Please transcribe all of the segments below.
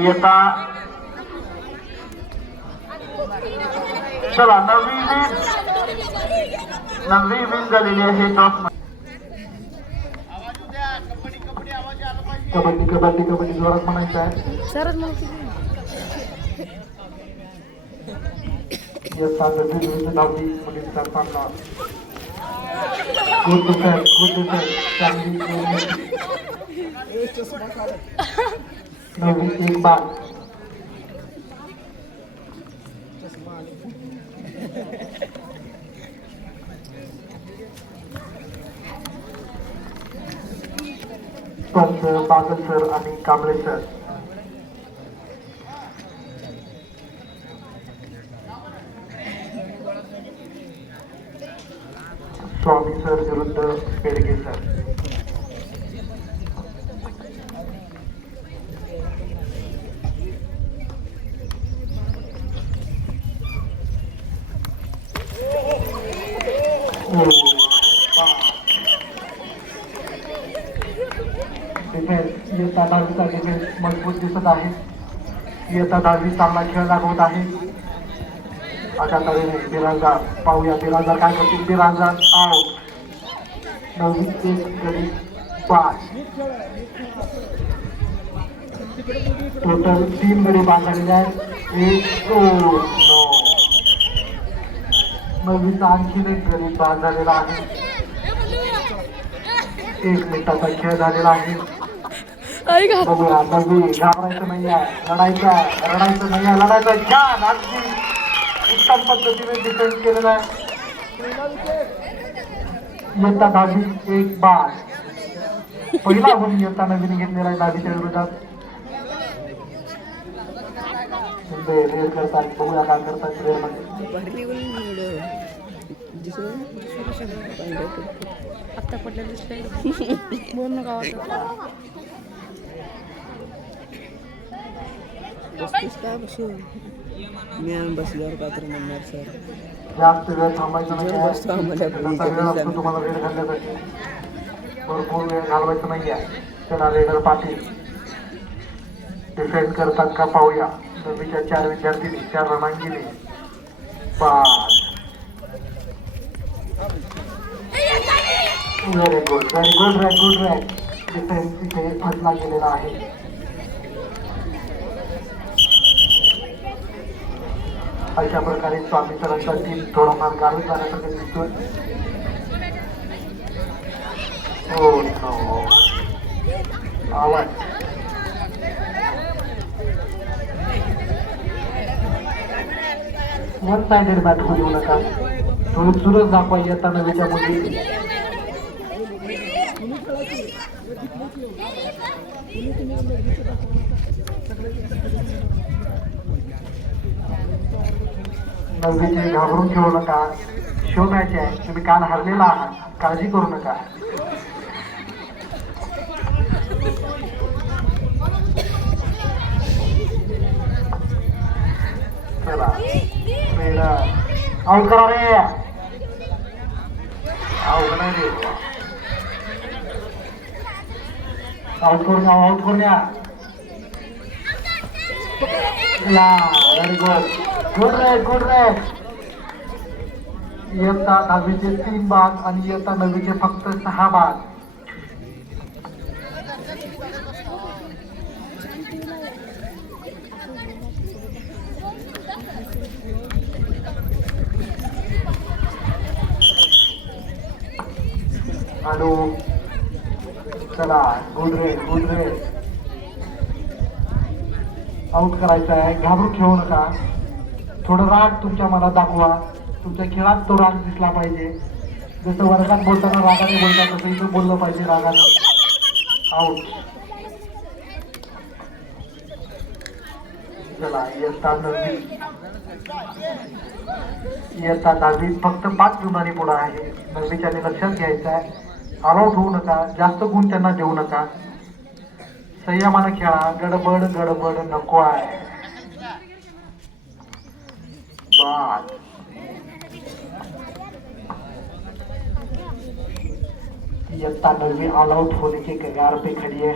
इयत्ता चला नववी वीज नववी वीज झालेली आहे टॉप कबड्डी कबड्डी कबड्डी जोरात म्हणायचं आहे. नववी मुलींचा सामना गुड गुड चांगली गोलंदाजी. नववी पंच बागल सर आणि कांबळे सर स्वामी सर विरुद्ध पेडगे सर डिफेन्स इयत्ता दहावीचा डिफेन्स मजबूत दिसत आहे. इयत्ता दहावी चांगला खेळ दाखवत आहे. अशा तऱ्हेने बिराजदार पाहूया. बिराजदार काय करतील? बिराजदार आउट नववी एक गडी पाच. टोटल तीन गडी बाद झालेले आहेत. एक दोन नववीचा आणखीन एक गडी बाद झालेला आहे. एक मिनिटाचा खेळ झालेला आहे. आई का बघूया नववी घाबरायचं नाही आहे लढायचं रडायचं नाही लढायचं आहे. छान अगदी उत्तम पद्धतीने डिफेन्स केलेला आहे. दहावी एक बाद पहिला गुण इयत्ता नवीन घेतलेला आहे दहावीच्या विरोधात. रेड करतात बघूया काय करतात बोल नका बसतीस का बसून मी आम्ही बसल्यावर का तर म्हणणार सर जास्त वेळ थांबायचा नाही बसतो आम्हाला वेळ तुम्हाला वेळ घालण्यासाठी भरपूर वेळ घालवायचा नाही आहे चला रेडर पाटील डिफेंड करतात का पाहूया नववीच्या चार विद्यार्थी चार रणांगिनी पाच व्हेरी गुड व्हेरी गुड रॅक गुड रॅक डिफेन्स तिथे फटला गेलेला आहे. अशा प्रकारे स्वामी सरांचा टीम थोडाफार गावी जाण्यासाठी दिसतोय. हो आवाज वन साइडेड बॅट होऊ नका. थोडं सुरस दाखवा येताना नवीच्या मुली. नववीचे घाबरून खेळू नका शो मॅच आहे तुम्ही काल हरलेला आहात काळजी करू नका चला करा रे आउट नाही रे आउट करून गुड गुड नाईट गुड रे इयत्ता दहावीचे तीन भाग आणि इयत्ता नववीचे फक्त सहा भाग हॅलो. चला गुड रे गुड रे आउट करायचं आहे घाबरून खेळू नका. थोडं राग तुमच्या मनात दाखवा. तुमच्या खेळात तो राग दिसला पाहिजे. जसं वर्गात बोलताना रागाने बोलता तसं इथं बोललं पाहिजे रागाने. आऊट चला इयत्ता नववी इयत्ता दहावी फक्त पाच गुणांनी पुढं आहे. नववीच्याने लक्षात घ्यायचं आहे. आउट होऊ नका. जास्त गुण त्यांना देऊ नका. संयमानं खेळा. गडबड गडबड नको आहे. बाद इयत्ता नववी ऑल आउट होने के कगार पे खड़ी है।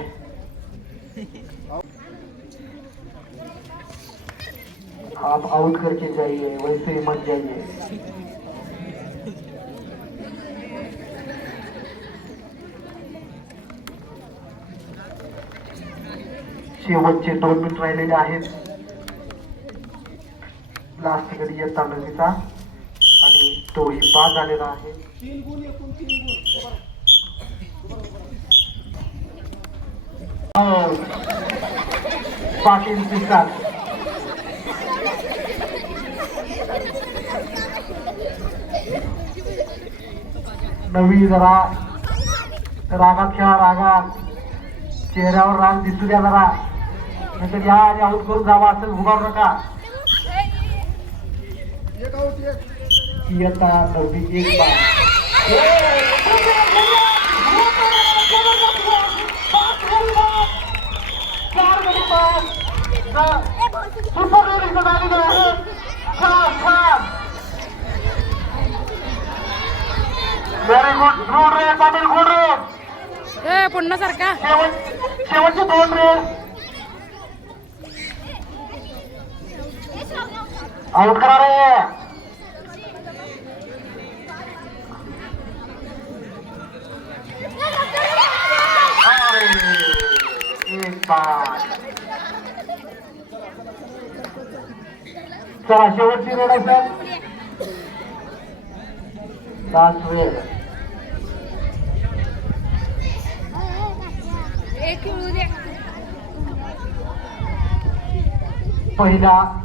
आप आउट करके जाइए वैसे ही मत जाइए। शेवटचे दोन मिनिट राहिलेले आहेत। लास्ट कधी येतात नदीचा आणि तोही बाद झालेला आहे. पाटील दिसतात. नवी जरा रागात खेळा रागात. चेहऱ्यावर राग दिसू द्या जरा. नाहीतर या आणि आऊट करून जावा असेल उभारू नका. इयत्ता नववी एक व्हेरी गुड गुड रे पाटील गुड रे ए पुन्हा सारखा. शेवट शेवटचे दोन रे आउट करा रे चला शेवटची रेड असेल लास्ट रेड पहिल्या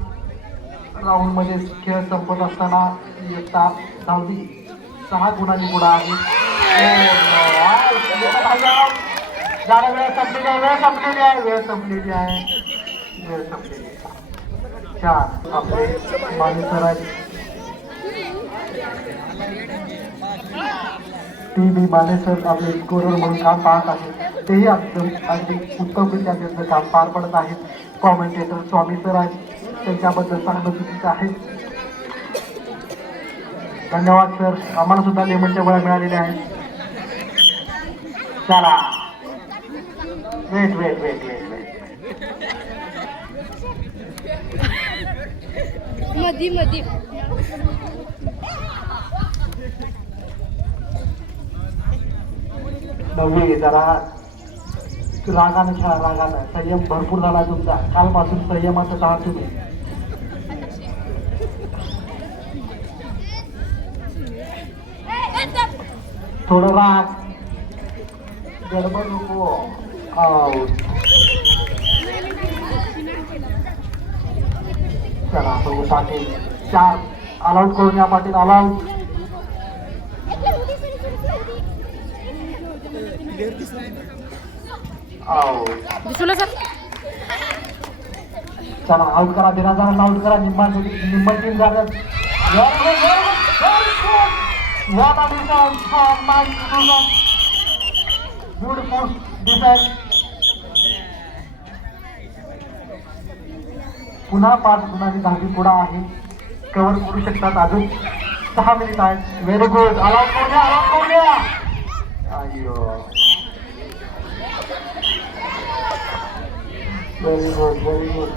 राऊंड खेळ संपत असताना इयत्ता दहावी सहा गुणांनी पुढे आहे. जाण्या वेळ संपलेली आहे वेळ संपलेली आहे वेळ संपलेली आहे वेळ संपलेली आहे छान आपले माने सर आहेत टी बी माने सर आपले स्कोरर म्हणून काम पाहत आहेत तेही अगदी अगदी उत्तमरित्या त्यांचं काम पार पडत आहेत कॉमेंटेटर स्वामी सर आहेत त्यांच्याबद्दल सांगणं चुकीचं आहे. धन्यवाद सर आम्हाला सुद्धा लेमनच्या गोळ्या मिळालेल्या आहेत. चला. Wait wait wait wait wait मधी मधी. नववी जरा रागानं खेळा रागानं. संयम भरपूर झाला तुमचा. कालपासून संयमातच आहात तुम्ही. थोडं राग गडबड नको आऊट चला बघू पाटील चार अलाउट करून या पाटील अलाउट आऊट दिसलं सर चला आउट करा बिराजारांना आउट करा निम्मा निम्मा टीम झालं ब्युटिफुल डिफेन्स पुन्हा पाच गुणांनी दहावी पुढा आहे. कव्हर करू शकतात अजून सहा मिनिट आहेत. व्हेरी गुड अलाउट करून द्या अलाउट करून द्या अय्यो. Very good very good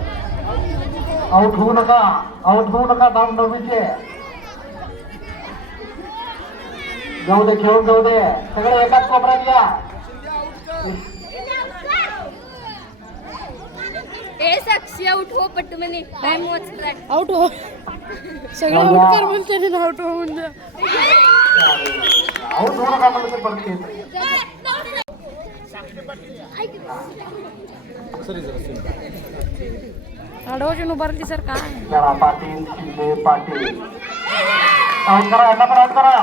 out होऊ नका. आउट होऊ नका धाव नववीचे. जाऊ दे खेळून जाऊ दे. सगळे एकाच कोपऱ्यात या. ए साक्षी आउट हो पट्टू म्हणे. टाइम वाचलाय आउट हो. सगळं आउट कर म्हणते आणि आउट हो म्हणजे आउट म्हणजे आडवची उभारली सर काय? पाटील शिंदे पाटील. आउट करा यांना पण आउट करा.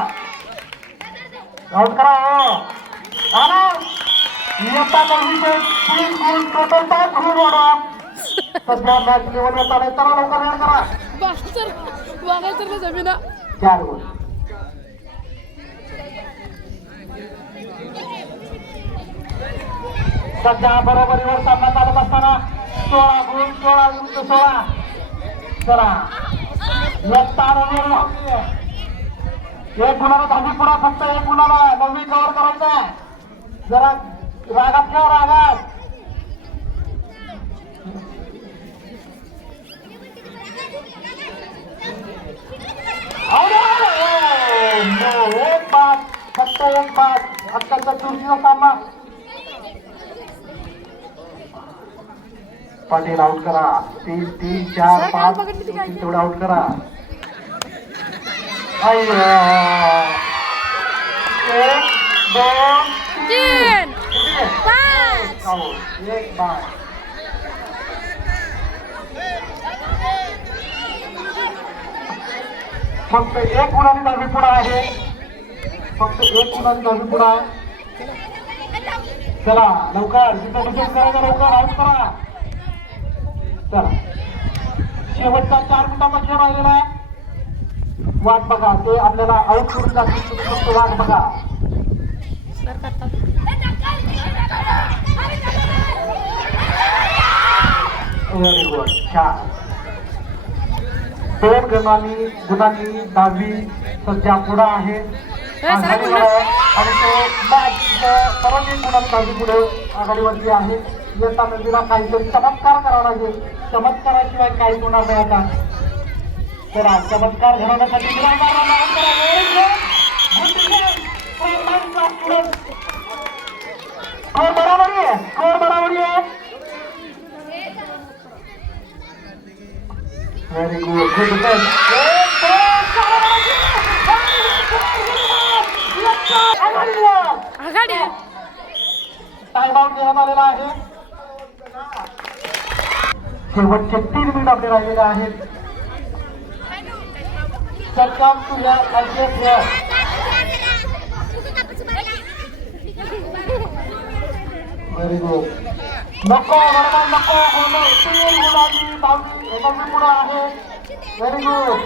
आउट करा. हो आला इयत्ता नववीचे तीन गुण पाच गुण वाढवा. सध्या मॅच लेवलवर चालेल चला लवकर ऍड करा. सर जमीना. चार गुण. सध्या बरोबरीवर सामना चालत असताना सोळा गुण सोळा विरुद्ध सोळा. चला. एक गुणाला दहावी पुरा फक्त एक गुणाला नववी कव्हर करायचा जरा रागात ठेव रागात. एक पाच फक्त एक पाच. अत्यंत चुरशीचा सामना. पाटील आउट करा. तीन तीन चार पाच. तेवढं आउट करा. अय्या. एक दोन तीन? पाच. एक बाद फक्त एक गुणाने दहावी पुढा आहे. फक्त एक गुणाने दहावी पुढा. चला लवकर. जिथं डिफेंड करायचं लवकर. आउट करा. चला. शेवटचा चार मिनिटाचा खेळ राहिलेला आहे. वाट बघा ते आपल्याला आउट करून जातील तुम्ही फक्त वाट बघा. व्हेरी गुड छान. दोन गणांनी गुणांनी दहावी सध्या पुढे आहे. आणि तो मॅच एक गुणांनी दहावी पुढे. आघाडीवरती आहे. येता नदीला काहीतरी चमत्कार करावा लागेल. चमत्काराशिवाय काही होणार नाही आता. चला चमत्कार घडवण्यासाठी बराबरी आहे स्कोर बराबरी आहे व्हेरी गुड गुड डिफेन्स आघाडी. टाइम आउट देण्यात आलेला आहे. शेवटचे तीन मिनिट आपले राहिलेले आहेत. सरकार तुझ्या व्हेरी गुड नको वर्मा नको बोलो. तीन मुलांनी दहावी दहावी पुढे आहे. व्हेरी गुड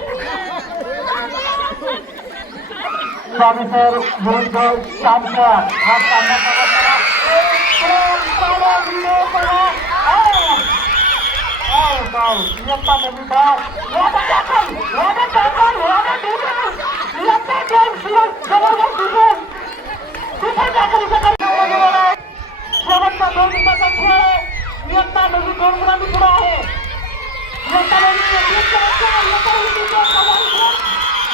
स्वामी सर विरुद्ध शांत हा सामना करा करा. एक, दोन, चला, video करा. Out. Out, out. इयत्ता नववी धाव. What a tackle! What a tackle! What a defense! इयत्ता James Field, जबरदस्त defense. Super tackle इथं काही ठेवलं गेलेलं आहे. शेवटचा दोन मिनिटाचा खेळ आहे. इयत्ता नववी दोन मुलांनी पुढे आहे इयत्ता नववी एक करायचं. इयत्ता नववी एक करायचं.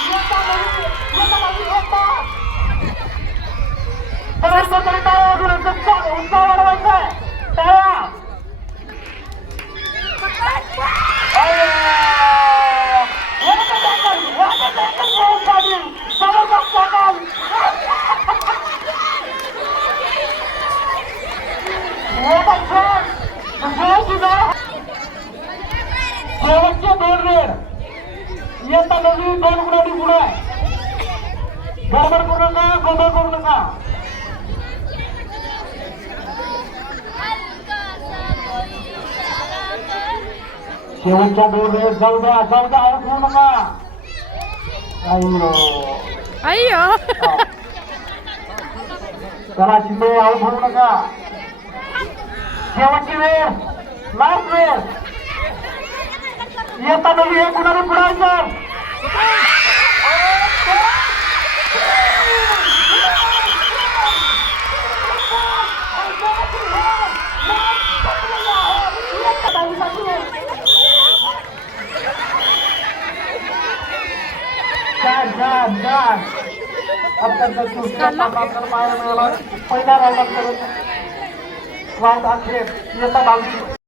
इयत्ता नववी इयत्ता नववी एक पास. सर्वांचं तरी टाळ्या वाजवून उत्साह उत्साह वाढवायचा आहे. टाळ्या. अरे! What a tackle! What a tackle from Sabil! जबरदस्त tackle! What a shot! The goal is out! शेवटचे दोन रेड इयत्ता नववी दोन गुणांनी पुढे आहे. गडबड करू नका गोंधळ करू नका. शेवटच्या दोन जाऊ द्या जाऊ द्या आऊट होऊ नका. अय्यो. हा. चला शिंदे आऊट होऊ नका. शेवटची वेळ लास्ट वेळ. येता नवी एक गुणाने पुढायचं? अत्यंत सामना पाहायला मिळाला. पहिल्या राऊंडात राऊंड अखेर इयत्ता दहावी